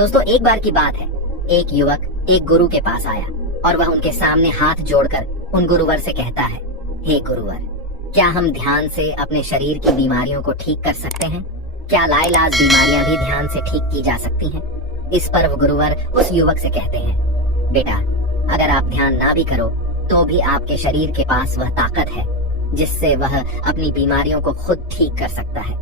दोस्तों, एक बार की बात है, एक युवक एक गुरु के पास आया और वह उनके सामने हाथ जोड़कर उन गुरुवर से कहता है, हे गुरुवर, क्या हम ध्यान से अपने शरीर की बीमारियों को ठीक कर सकते हैं? क्या लाइलाज बीमारियां भी ध्यान से ठीक की जा सकती हैं? इस पर वो गुरुवर उस युवक से कहते हैं, बेटा, अगर आप ध्यान ना भी करो तो भी आपके शरीर के पास वह ताकत है जिससे वह अपनी बीमारियों को खुद ठीक कर सकता है।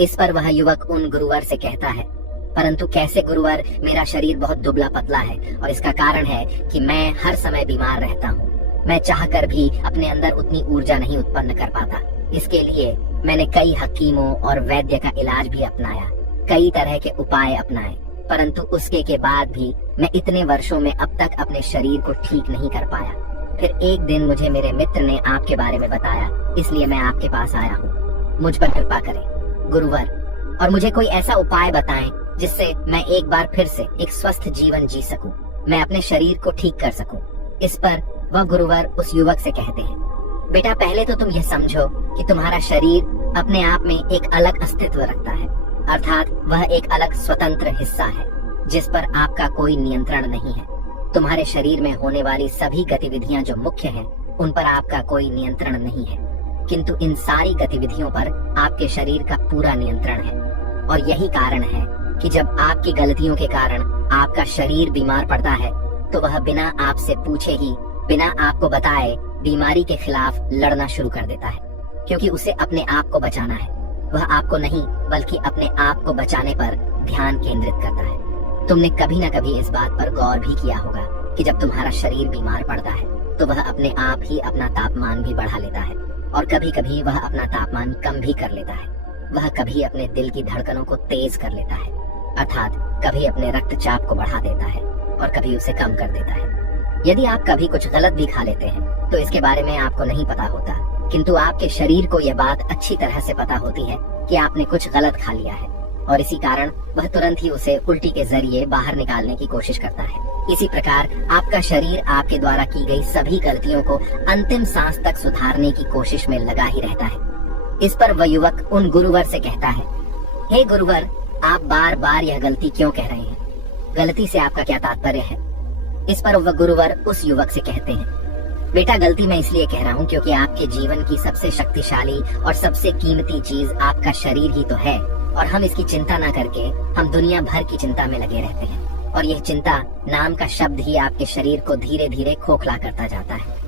इस पर वह युवक उन गुरुवर से कहता है, परंतु कैसे गुरुवर, मेरा शरीर बहुत दुबला पतला है और इसका कारण है कि मैं हर समय बीमार रहता हूँ। मैं चाहकर भी अपने अंदर उतनी ऊर्जा नहीं उत्पन्न कर पाता। इसके लिए मैंने कई हकीमों और वैद्य का इलाज भी अपनाया, कई तरह के उपाय अपनाए, परंतु उसके के बाद भी मैं इतने वर्षों में अब तक अपने शरीर को ठीक नहीं कर पाया। फिर एक दिन मुझे मेरे मित्र ने आपके बारे में बताया, इसलिए मैं आपके पास आया हूँ। मुझ पर कृपा करें गुरुवर, और मुझे कोई ऐसा उपाय बताएं जिससे मैं एक बार फिर से एक स्वस्थ जीवन जी सकूं, मैं अपने शरीर को ठीक कर सकूं। इस पर वह गुरुवर उस युवक से कहते हैं, बेटा, पहले तो तुम यह समझो कि तुम्हारा शरीर अपने आप में एक अलग अस्तित्व रखता है, अर्थात वह एक अलग स्वतंत्र हिस्सा है जिस पर आपका कोई नियंत्रण नहीं है। तुम्हारे शरीर में होने वाली सभी गतिविधियां जो मुख्य हैं, उन पर आपका कोई नियंत्रण नहीं है, किंतु इन सारी गतिविधियों पर आपके शरीर का पूरा नियंत्रण है। और यही कारण है कि जब आपकी गलतियों के कारण आपका शरीर बीमार पड़ता है तो वह बिना आपसे पूछे ही, बिना आपको बताए, बीमारी के खिलाफ लड़ना शुरू कर देता है, क्योंकि उसे अपने आप को बचाना है। वह आपको नहीं बल्कि अपने आप को बचाने पर ध्यान केंद्रित करता है। तुमने कभी न कभी इस बात पर गौर भी किया होगा कि जब तुम्हारा शरीर बीमार पड़ता है तो वह अपने आप ही अपना तापमान भी बढ़ा लेता है, और कभी कभी वह अपना तापमान कम भी कर लेता है। वह कभी अपने दिल की धड़कनों को तेज कर लेता है, अर्थात कभी अपने रक्तचाप को बढ़ा देता है और कभी उसे कम कर देता है। यदि आप कभी कुछ गलत भी खा लेते हैं तो इसके बारे में आपको नहीं पता होता, किंतु आपके शरीर को यह बात अच्छी तरह से पता होती है कि आपने कुछ गलत खा लिया है, और इसी कारण वह तुरंत ही उसे उल्टी के जरिए बाहर निकालने की कोशिश करता है। इसी प्रकार आपका शरीर आपके द्वारा की गई सभी गलतियों को अंतिम सांस तक सुधारने की कोशिश में लगा ही रहता है। इस पर वह युवक उन गुरुवर से कहता है, हे गुरुवर, आप बार बार यह गलती क्यों कह रहे हैं? गलती से आपका क्या तात्पर्य है? इस पर वह गुरुवर उस युवक से कहते हैं, बेटा, गलती मैं इसलिए कह रहा हूँ क्योंकि आपके जीवन की सबसे शक्तिशाली और सबसे कीमती चीज आपका शरीर ही तो है, और हम इसकी चिंता न करके हम दुनिया भर की चिंता में लगे रहते हैं, और यह चिंता नाम का शब्द ही आपके शरीर को धीरे धीरे खोखला करता जाता है।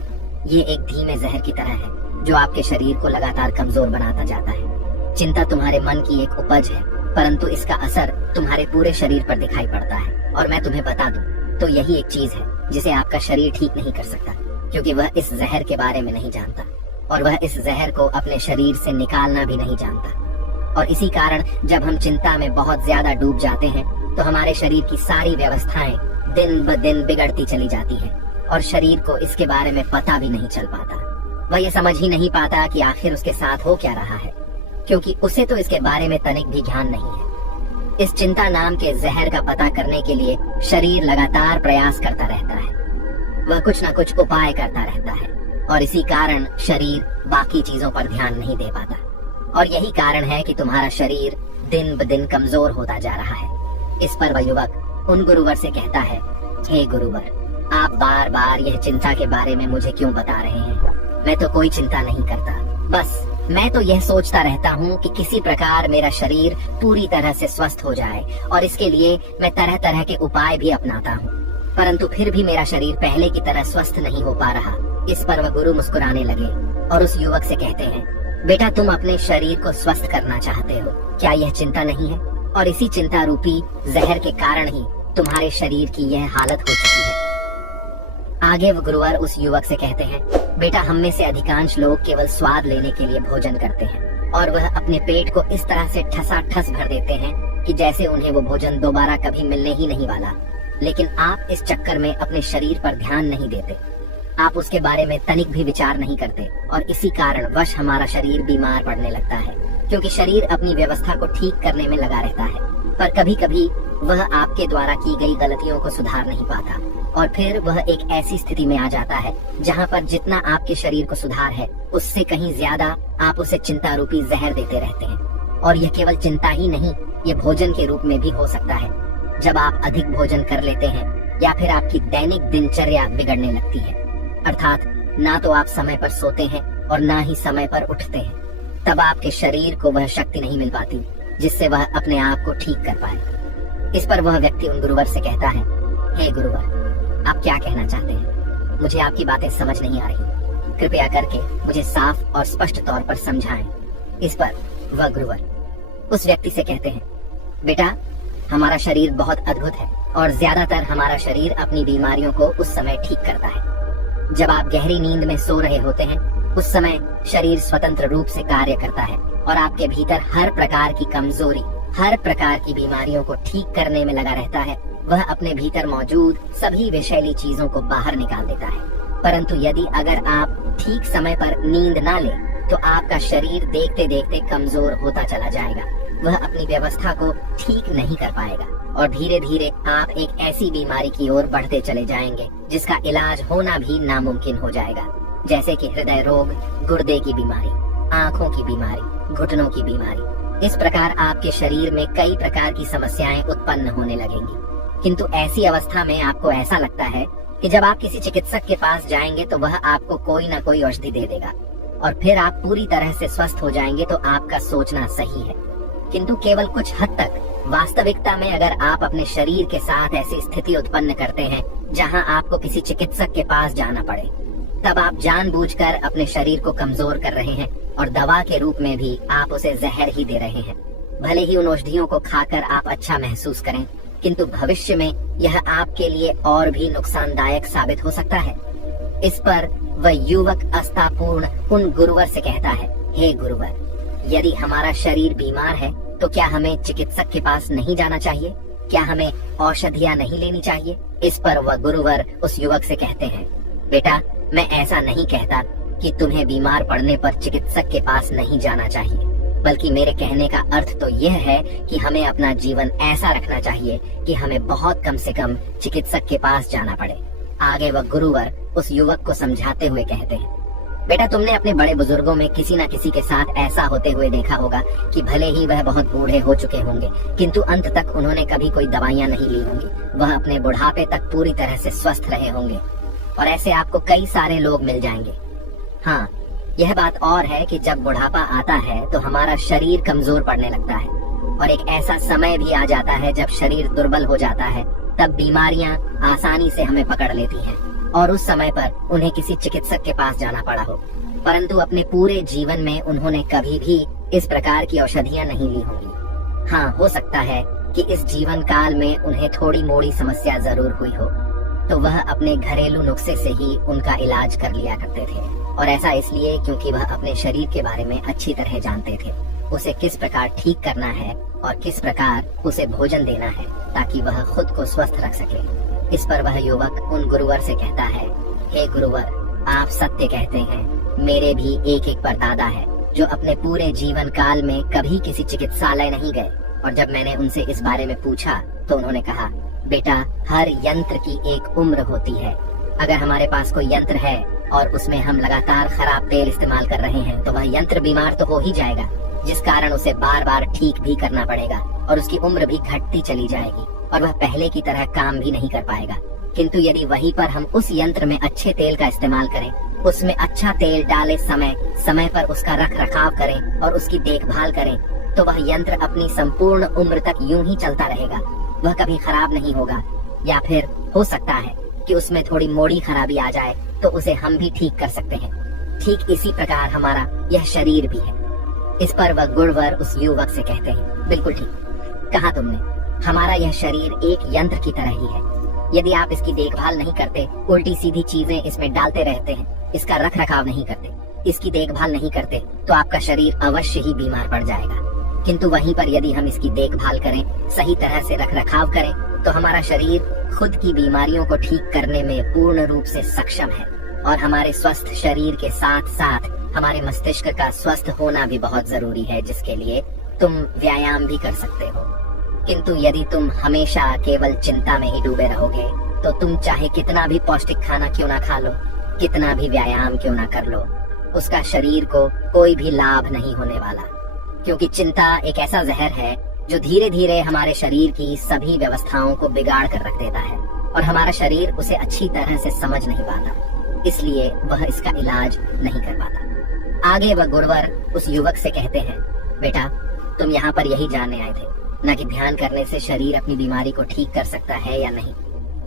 ये एक धीमे जहर की तरह है जो आपके शरीर को लगातार कमजोर बनाता जाता है। चिंता तुम्हारे मन की एक उपज है, परंतु इसका असर तुम्हारे पूरे शरीर पर दिखाई पड़ता है। और मैं तुम्हें बता दूं तो यही एक चीज है जिसे आपका शरीर ठीक नहीं कर सकता, क्योंकि वह इस जहर के बारे में नहीं जानता, और वह इस जहर को अपने शरीर से निकालना भी नहीं जानता। और इसी कारण जब हम चिंता में बहुत ज्यादा डूब जाते हैं तो हमारे शरीर की सारी व्यवस्थाएं दिन ब दिन बिगड़ती चली जाती हैं, और शरीर को इसके बारे में पता भी नहीं चल पाता। वह ये समझ ही नहीं पाता कि आखिर उसके साथ हो क्या रहा है, क्योंकि उसे तो इसके बारे में तनिक भी ज्ञान नहीं है। इस चिंता नाम के जहर का पता करने के लिए शरीर लगातार प्रयास करता रहता है, वह कुछ न कुछ उपाय करता रहता है, और इसी कारण शरीर बाकी चीजों पर ध्यान नहीं दे पाता। और यही कारण है कि तुम्हारा शरीर दिन ब दिन कमजोर होता जा रहा है। इस पर वह युवक उन गुरुवर से कहता है, हे गुरुवर, आप बार बार यह चिंता के बारे में मुझे क्यों बता रहे हैं? मैं तो कोई चिंता नहीं करता, बस मैं तो यह सोचता रहता हूँ कि किसी प्रकार मेरा शरीर पूरी तरह से स्वस्थ हो जाए, और इसके लिए मैं तरह तरह के उपाय भी अपनाता हूँ, परंतु फिर भी मेरा शरीर पहले की तरह स्वस्थ नहीं हो पा रहा। इस पर वह गुरु मुस्कुराने लगे और उस युवक से कहते हैं, बेटा, तुम अपने शरीर को स्वस्थ करना चाहते हो, क्या यह चिंता नहीं है? और इसी चिंता रूपी जहर के कारण ही तुम्हारे शरीर की यह हालत हो चुकी है। आगे वो गुरुवर उस युवक से कहते हैं, बेटा, हम में से अधिकांश लोग केवल स्वाद लेने के लिए भोजन करते हैं, और वह अपने पेट को इस तरह से ठसाठस भर देते हैं कि जैसे उन्हें वो भोजन दोबारा कभी मिलने ही नहीं वाला। लेकिन आप इस चक्कर में अपने शरीर पर ध्यान नहीं देते, आप उसके बारे में तनिक भी विचार नहीं करते, और इसी कारण वश हमारा शरीर बीमार पड़ने लगता है, क्योंकि शरीर अपनी व्यवस्था को ठीक करने में लगा रहता है, पर कभी कभी वह आपके द्वारा की गई गलतियों को सुधार नहीं पाता, और फिर वह एक ऐसी स्थिति में आ जाता है जहाँ पर जितना आपके शरीर को सुधार है उससे कहीं ज्यादा आप उसे चिंता रूपी जहर देते रहते हैं। और यह केवल चिंता ही नहीं, ये भोजन के रूप में भी हो सकता है। जब आप अधिक भोजन कर लेते हैं या फिर आपकी दैनिक दिनचर्या बिगड़ने लगती है, अर्थात ना तो आप समय पर सोते हैं और ना ही समय पर उठते हैं, तब आपके शरीर को वह शक्ति नहीं मिल पाती जिससे वह अपने आप को ठीक कर पाए। इस पर वह व्यक्ति उन गुरुवर से कहता है, हे गुरुवर, आप क्या कहना चाहते हैं? मुझे आपकी बातें समझ नहीं आ रही, कृपया करके मुझे साफ और स्पष्ट तौर पर समझाएं। इस पर वह गुरुवर उस व्यक्ति से कहते हैं, बेटा, हमारा शरीर बहुत अद्भुत है और ज्यादातर हमारा शरीर अपनी बीमारियों को उस समय ठीक करता है। जब आप गहरी नींद में सो रहे होते हैं, उस समय शरीर स्वतंत्र रूप से कार्य करता है और आपके भीतर हर प्रकार की कमजोरी, हर प्रकार की बीमारियों को ठीक करने में लगा रहता है। वह अपने भीतर मौजूद सभी विषैली चीजों को बाहर निकाल देता है। परंतु यदि अगर आप ठीक समय पर नींद ना ले तो आपका शरीर देखते देखते कमजोर होता चला जाएगा। वह अपनी व्यवस्था को ठीक नहीं कर पाएगा और धीरे धीरे आप एक ऐसी बीमारी की ओर बढ़ते चले जाएंगे जिसका इलाज होना भी नामुमकिन हो जाएगा, जैसे कि हृदय रोग, गुर्दे की बीमारी, आंखों की बीमारी, घुटनों की बीमारी। इस प्रकार आपके शरीर में कई प्रकार की समस्याएं उत्पन्न होने लगेंगी। किंतु ऐसी अवस्था में आपको ऐसा लगता है कि जब आप किसी चिकित्सक के पास जाएंगे तो वह आपको कोई न कोई औषधि दे देगा और फिर आप पूरी तरह से स्वस्थ हो जाएंगे। तो आपका सोचना सही है, किंतु केवल कुछ हद तक। वास्तविकता में अगर आप अपने शरीर के साथ ऐसी स्थिति उत्पन्न करते हैं जहां आपको किसी चिकित्सक के पास जाना पड़े, तब आप जानबूझकर अपने शरीर को कमजोर कर रहे हैं और दवा के रूप में भी आप उसे जहर ही दे रहे हैं। भले ही उन औषधियों को खाकर आप अच्छा महसूस करें, किंतु भविष्य में यह आपके लिए और भी नुकसानदायक साबित हो सकता है। इस पर वह युवक आस्थापूर्ण उन गुरुवर से कहता है, हे गुरुवर, यदि हमारा शरीर बीमार है तो क्या हमें चिकित्सक के पास नहीं जाना चाहिए? क्या हमें औषधियाँ नहीं लेनी चाहिए? इस पर वह गुरुवर उस युवक से कहते हैं, बेटा, मैं ऐसा नहीं कहता कि तुम्हें बीमार पड़ने पर चिकित्सक के पास नहीं जाना चाहिए, बल्कि मेरे कहने का अर्थ तो यह है कि हमें अपना जीवन ऐसा रखना चाहिए कि हमें बहुत कम से कम चिकित्सक के पास जाना पड़े। आगे वह गुरुवर उस युवक को समझाते हुए कहते हैं, बेटा, तुमने अपने बड़े बुजुर्गों में किसी न किसी के साथ ऐसा होते हुए देखा होगा कि भले ही वह बहुत बूढ़े हो चुके होंगे, किंतु अंत तक उन्होंने कभी कोई दवाइयाँ नहीं ली होंगी। वह अपने बुढ़ापे तक पूरी तरह से स्वस्थ रहे होंगे और ऐसे आपको कई सारे लोग मिल जाएंगे। हाँ, यह बात और है कि जब बुढ़ापा आता है तो हमारा शरीर कमजोर पड़ने लगता है और एक ऐसा समय भी आ जाता है जब शरीर दुर्बल हो जाता है। तब बीमारियां आसानी से हमें पकड़ लेती हैं और उस समय पर उन्हें किसी चिकित्सक के पास जाना पड़ा हो, परंतु अपने पूरे जीवन में उन्होंने कभी भी इस प्रकार की औषधियां नहीं ली होंगी। हाँ, हो सकता है कि इस जीवन काल में उन्हें थोड़ी मोड़ी समस्या जरूर हुई हो, तो वह अपने घरेलू नुस्खे से ही उनका इलाज कर लिया करते थे। और ऐसा इसलिए क्योंकि वह अपने शरीर के बारे में अच्छी तरह जानते थे, उसे किस प्रकार ठीक करना है और किस प्रकार उसे भोजन देना है ताकि वह खुद को स्वस्थ रख सके। इस पर वह युवक उन गुरुवर से कहता है, हे गुरुवर, आप सत्य कहते हैं। मेरे भी एक एक परदादा है जो अपने पूरे जीवन काल में कभी किसी चिकित्सालय नहीं गए, और जब मैंने उनसे इस बारे में पूछा तो उन्होंने कहा, बेटा, हर यंत्र की एक उम्र होती है। अगर हमारे पास कोई यंत्र है और उसमें हम लगातार खराब तेल इस्तेमाल कर रहे हैं तो वह यंत्र बीमार तो हो ही जाएगा, जिस कारण उसे बार बार ठीक भी करना पड़ेगा और उसकी उम्र भी घटती चली जाएगी और वह पहले की तरह काम भी नहीं कर पाएगा। किंतु यदि वहीं पर हम उस यंत्र में अच्छे तेल का इस्तेमाल करें, उसमें अच्छा तेल डाले, समय समय पर उसका रख रखाव करें और उसकी देखभाल करें, तो वह यंत्र अपनी संपूर्ण उम्र तक यूं ही चलता रहेगा। वह कभी खराब नहीं होगा, या फिर हो सकता है कि उसमें थोड़ी मोड़ी खराबी आ जाए तो उसे हम भी ठीक कर सकते हैं। ठीक इसी प्रकार हमारा यह शरीर भी है। इस पर वह गुरुवर उस युवक से कहते हैं, बिल्कुल ठीक कहा तुमने, हमारा यह शरीर एक यंत्र की तरह ही है। यदि आप इसकी देखभाल नहीं करते, उल्टी सीधी चीजें इसमें डालते रहते हैं, इसका रख रखाव नहीं करते, इसकी देखभाल नहीं करते, तो आपका शरीर अवश्य ही बीमार पड़ जाएगा। किंतु वहीं पर यदि हम इसकी देखभाल करें, सही तरह से रख रखाव करें, तो हमारा शरीर खुद की बीमारियों को ठीक करने में पूर्ण रूप से सक्षम है। और हमारे स्वस्थ शरीर के साथ साथ हमारे मस्तिष्क का स्वस्थ होना भी बहुत जरूरी है, जिसके लिए तुम व्यायाम भी कर सकते हो। किंतु यदि तुम हमेशा केवल चिंता में ही डूबे रहोगे, तो तुम चाहे कितना भी पौष्टिक खाना क्यों ना खा लो, कितना भी व्यायाम क्यों ना कर लो, उसका शरीर को कोई भी लाभ नहीं होने वाला। क्योंकि चिंता एक ऐसा जहर है जो धीरे धीरे हमारे शरीर की सभी व्यवस्थाओं को बिगाड़ कर रख देता है और हमारा शरीर उसे अच्छी तरह से समझ नहीं पाता, इसलिए वह इसका इलाज नहीं कर पाता। आगे वह गुरुवर उस युवक से कहते हैं, बेटा तुम यहाँ पर यही जानने आए थे न कि ध्यान करने से शरीर अपनी बीमारी को ठीक कर सकता है या नहीं।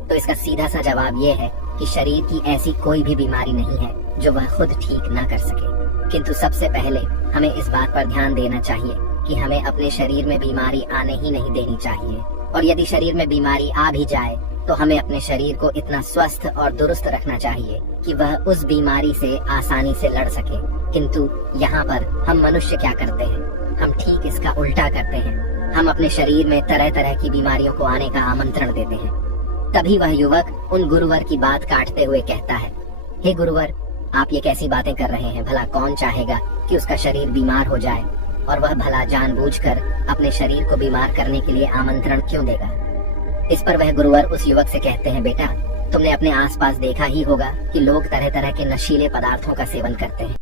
तो इसका सीधा सा जवाब ये है कि शरीर की ऐसी कोई भी बीमारी नहीं है जो वह खुद ठीक ना कर सके, किंतु सबसे पहले हमें इस बात पर ध्यान देना चाहिए कि हमें अपने शरीर में बीमारी आने ही नहीं देनी चाहिए, और यदि शरीर में बीमारी आ भी जाए तो हमें अपने शरीर को इतना स्वस्थ और दुरुस्त रखना चाहिए कि वह उस बीमारी से आसानी से लड़ सके। किंतु यहाँ पर हम मनुष्य क्या करते हैं, हम ठीक इसका उल्टा करते हैं। हम अपने शरीर में तरह तरह की बीमारियों को आने का आमंत्रण देते हैं। तभी वह युवक उन गुरुवर की बात काटते हुए कहता है, हे गुरुवर, आप ये कैसी बातें कर रहे हैं? भला कौन चाहेगा कि उसका शरीर बीमार हो जाए, और वह भला जानबूझकर अपने शरीर को बीमार करने के लिए आमंत्रण क्यों देगा? इस पर वह गुरुवर उस युवक से कहते हैं, बेटा तुमने अपने आसपास देखा ही होगा कि लोग तरह तरह के नशीले पदार्थों का सेवन करते हैं।